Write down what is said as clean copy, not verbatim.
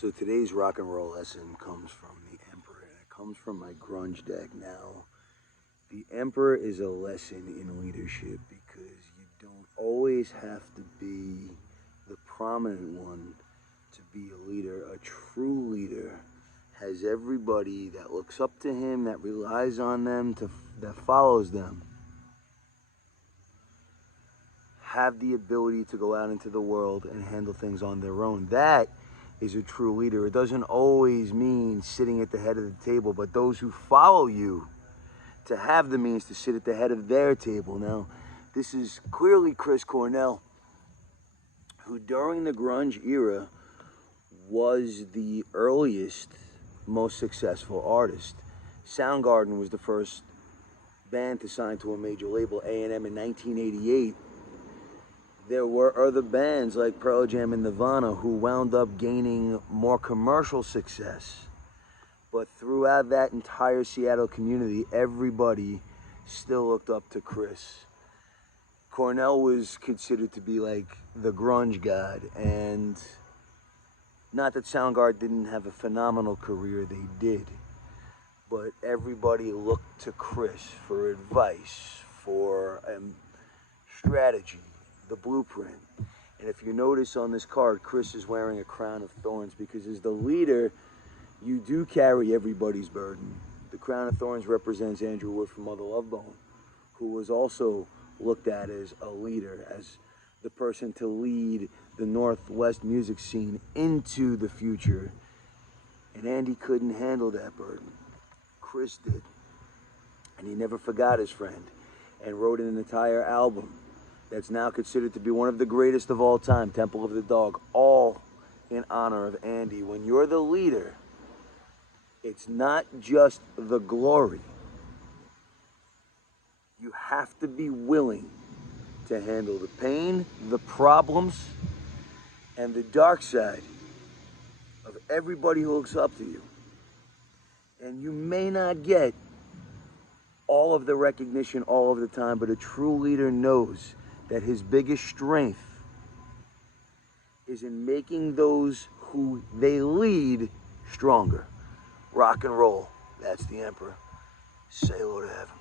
So today's rock and roll lesson comes from the Emperor, and it comes from my Grunge deck. Now, the Emperor is a lesson in leadership because you don't always have to be the prominent one to be a leader. A true leader has everybody that looks up to him, that relies on them, that follows them, have the ability to go out into the world and handle things on their own. That is a true leader. It doesn't always mean sitting at the head of the table, but those who follow you to have the means to sit at the head of their table. Now, this is clearly Chris Cornell, who during the grunge era was the earliest, most successful artist. Soundgarden was the first band to sign to a major label, A&M, in 1988. There were other bands like Pearl Jam and Nirvana who wound up gaining more commercial success. But throughout that entire Seattle community, everybody still looked up to Chris. Cornell was considered to be like the grunge god, and not that Soundgarden didn't have a phenomenal career, they did. But everybody looked to Chris for advice, for strategy, the blueprint. And if you notice on this card, Chris is wearing a crown of thorns because as the leader, you do carry everybody's burden. The crown of thorns represents Andrew Wood from Mother Love Bone, who was also looked at as a leader, as the person to lead the Northwest music scene into the future. And Andy couldn't handle that burden. Chris did. And he never forgot his friend and wrote an entire album that's now considered to be one of the greatest of all time, Temple of the Dog, all in honor of Andy. When you're the leader, it's not just the glory. You have to be willing to handle the pain, the problems, and the dark side of everybody who looks up to you. And you may not get all of the recognition all of the time, but a true leader knows that his biggest strength is in making those who they lead stronger. Rock and roll, that's the Emperor. Say hello to heaven.